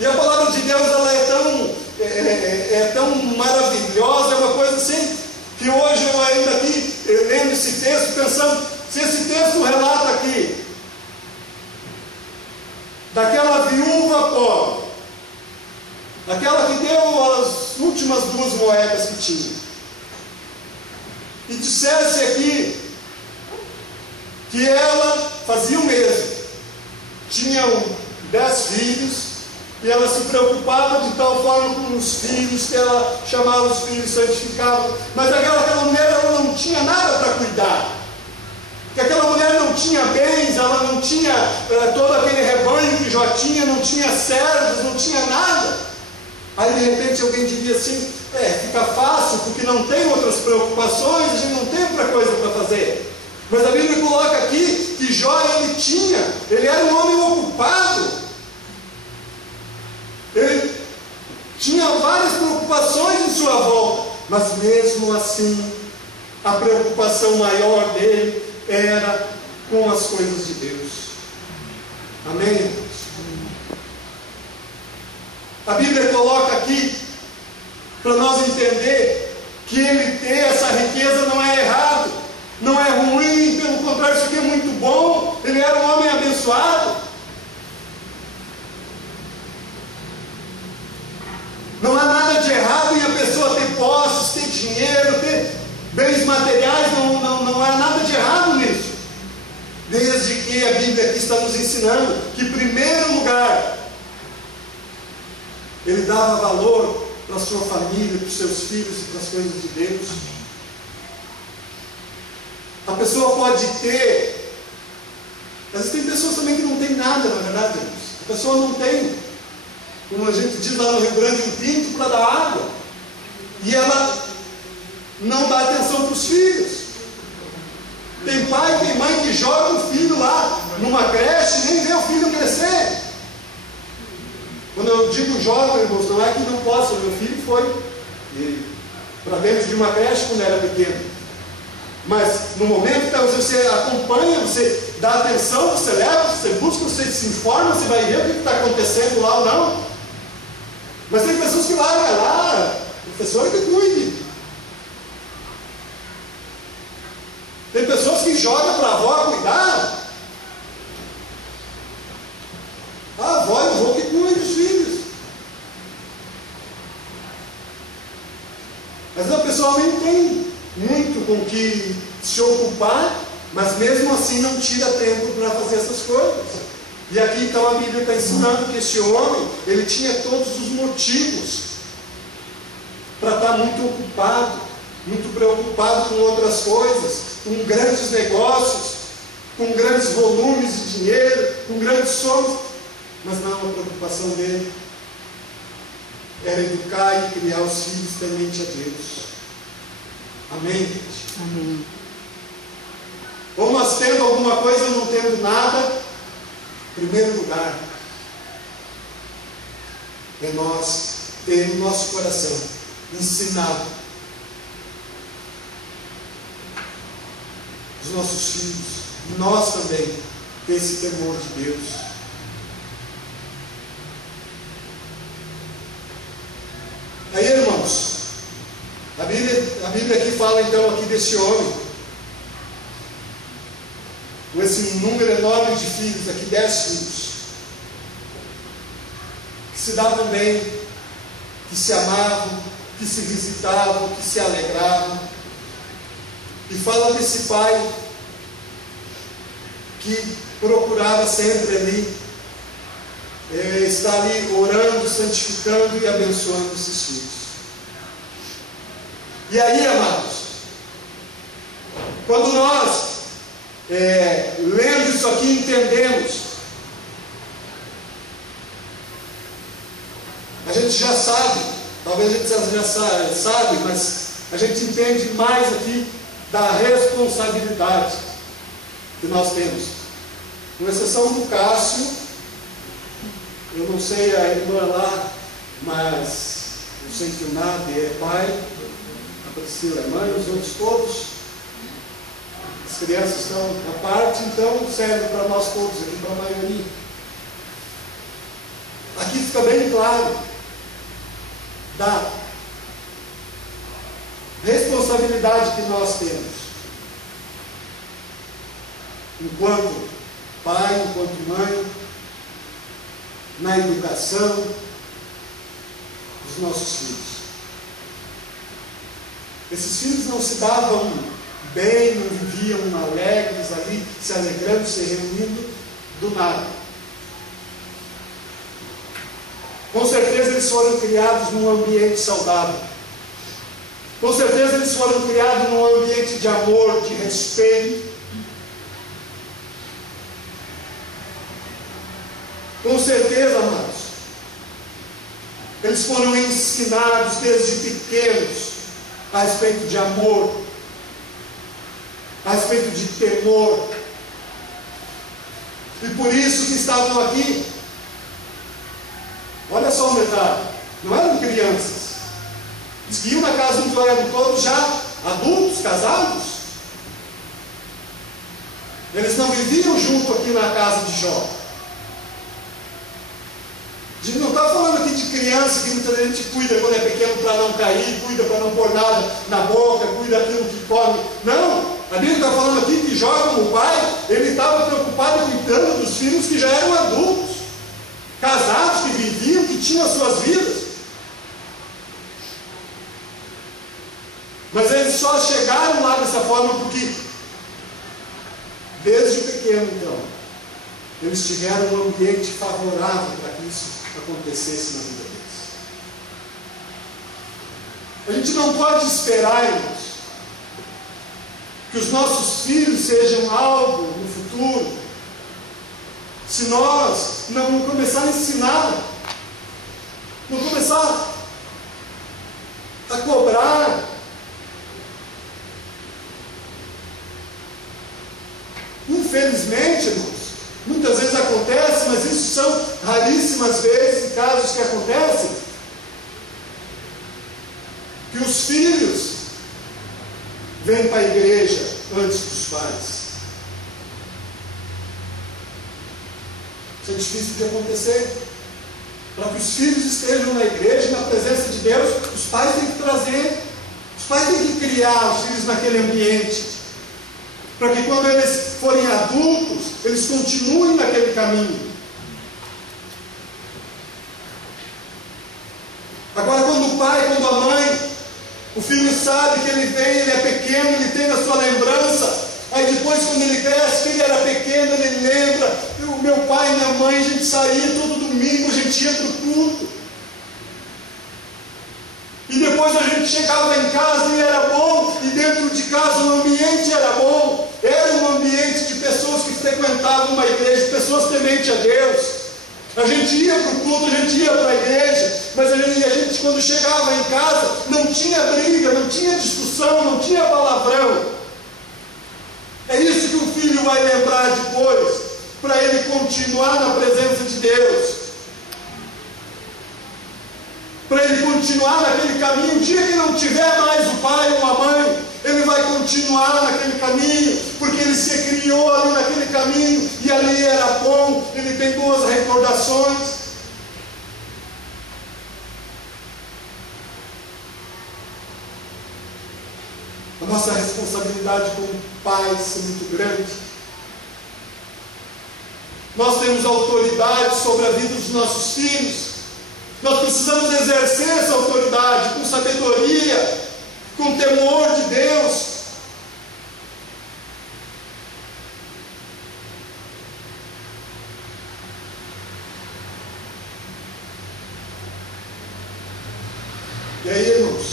E a palavra de Deus, ela é tão maravilhosa, é uma coisa assim, que hoje eu ainda aqui, lendo esse texto, pensando, se esse texto relata aqui, daquela viúva pobre, aquela que deu as últimas 2 moedas que tinha, e dissesse aqui, que ela fazia o mesmo, tinham 10 filhos, e ela se preocupava de tal forma com os filhos, que ela chamava os filhos, santificava, mas aquela mulher, ela não tinha nada para cuidar, que aquela mulher não tinha bens, ela não tinha todo aquele rebanho que já tinha, não tinha servos, não tinha nada. Aí de repente alguém diria assim, fica fácil, porque não tem outras preocupações, a gente não tem outra coisa para fazer. Mas a Bíblia coloca aqui que Jó, ele era um homem ocupado, ele tinha várias preocupações em sua volta, mas mesmo assim, a preocupação maior dele era com as coisas de Deus. Amém? A Bíblia coloca aqui, para nós entender, que ele ter essa riqueza não é errado, não é ruim, pelo contrário, isso aqui é muito bom. Ele era um homem abençoado. Não há nada de errado em a pessoa ter posses, ter dinheiro, ter bens materiais, não há nada de errado nisso. Desde que a Bíblia aqui está nos ensinando que, em primeiro lugar, ele dava valor para a sua família, para os seus filhos e para as coisas de Deus. A pessoa pode ter, às vezes tem pessoas também que não tem nada, na verdade, a pessoa não tem, como a gente diz lá no Rio Grande, um pinto para dar água, e ela não dá atenção para os filhos. Tem pai, tem mãe que joga o filho lá numa creche e nem vê o filho crescer. Quando eu digo joga, irmãos, não é que não possa. Meu filho foi para dentro de uma creche quando era pequeno. Mas no momento que você acompanha, você dá atenção, você leva, você busca, você se informa, você vai ver o que está acontecendo lá ou não. Mas tem pessoas que largam lá, professor que cuide. Tem pessoas que jogam para a avó cuidar. A avó e o avô que cuidam dos filhos. Mas a pessoa nem tem muito com que se ocupar, mas mesmo assim não tira tempo para fazer essas coisas. E aqui então a Bíblia está ensinando que esse homem, ele tinha todos os motivos para estar muito ocupado, muito preocupado com outras coisas, com grandes negócios, com grandes volumes de dinheiro, com grandes sonhos, mas não, a preocupação dele era educar e criar os filhos temente a Deus. Amém, gente? Amém. Ou nós tendo alguma coisa ou não tendo nada, em primeiro lugar, é nós ter no nosso coração ensinado os nossos filhos, e nós também, ter esse temor de Deus. Aí, irmãos, a Bíblia aqui fala então aqui desse homem, com esse número enorme de filhos, aqui 10 filhos, que se davam bem, que se amavam, que se visitavam, que se alegravam. E fala desse pai que procurava sempre ali, estar ali orando, santificando e abençoando esses filhos. E aí, amados, quando nós lendo isso aqui entendemos, a gente já sabe, talvez a gente já sabe, mas a gente entende mais aqui da responsabilidade que nós temos. Com exceção do Cássio, eu não sei a irmã lá, mas não sei que o Nade é pai, a Priscila é mãe, os outros todos, as crianças estão à parte, então serve para nós todos aqui, para a maioria. Aqui fica fica bem claro da responsabilidade que nós temos, enquanto pai, enquanto mãe, na educação dos nossos filhos. Esses filhos não se davam bem, não viviam alegres ali, se alegrando, se reunindo, do nada. Com certeza eles foram criados num ambiente saudável. Com certeza eles foram criados num ambiente de amor, de respeito. Com certeza, amados, eles foram ensinados desde pequenos a respeito de amor, a respeito de temor. E por isso que estavam aqui. Olha só um detalhe, não eram crianças. Eles que iam na casa do Joel todos já adultos, casados. Eles não viviam junto aqui na casa de Jó. A gente não está falando aqui de criança que muita gente cuida quando é pequeno para não cair, cuida para não pôr nada na boca, cuida daquilo que come. Não, a Bíblia está falando aqui que Jó, como pai, ele estava preocupado cuidando dos filhos que já eram adultos, casados, que viviam, que tinham as suas vidas. Mas eles só chegaram lá dessa forma porque, desde pequeno, então, eles tiveram um ambiente favorável para que isso acontecesse na vida deles. A gente não pode esperar, irmãos, que os nossos filhos sejam algo no futuro, se nós não começar a ensinar, não começar a cobrar. Infelizmente, irmãos, muitas vezes acontece, mas isso são raríssimas vezes, casos que acontecem, que os filhos vêm para a igreja antes dos pais. Isso é difícil de acontecer. Para que os filhos estejam na igreja, na presença de Deus, os pais têm que trazer, os pais têm que criar os filhos naquele ambiente, para que quando eles forem adultos, eles continuem naquele caminho. Agora, quando o pai, quando a mãe, o filho sabe que ele vem, ele é pequeno, ele tem na sua lembrança, aí depois quando ele cresce, que ele era pequeno, ele lembra, o meu pai e minha mãe, a gente saía todo domingo, a gente ia para o culto, e depois a gente chegava em casa e era bom, e dentro de casa o ambiente era bom, era um ambiente de pessoas que frequentavam uma igreja, de pessoas tementes a Deus. A gente ia para o culto, a gente ia para a igreja, mas a gente quando chegava em casa não tinha briga, não tinha discussão, não tinha palavrão. É isso que o filho vai lembrar depois, para ele continuar na presença de Deus, para ele continuar naquele caminho. O dia que não tiver mais o pai ou a mãe, ele vai continuar naquele caminho, porque ele se criou ali naquele caminho, e ali era bom, ele tem boas recordações. A nossa responsabilidade como pais é muito grande. Nós temos autoridade sobre a vida dos nossos filhos. Nós precisamos exercer essa autoridade com sabedoria, com temor de Deus. E aí, irmãos,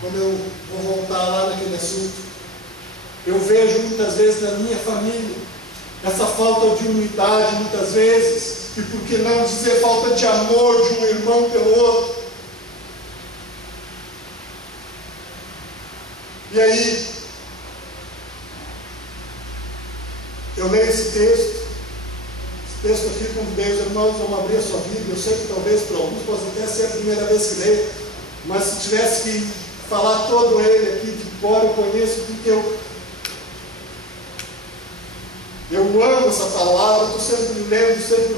quando eu vou voltar lá naquele assunto, eu vejo muitas vezes na minha família essa falta de unidade, muitas vezes, e por que não dizer falta de amor de um irmão pelo outro. E aí, eu leio esse texto aqui, convidei os irmãos a abrir a sua Bíblia. Eu sei que talvez para alguns possa até ser a primeira vez que leio, mas se tivesse que falar todo ele aqui de cor, eu conheço, porque eu amo essa palavra, estou sempre lendo, sempre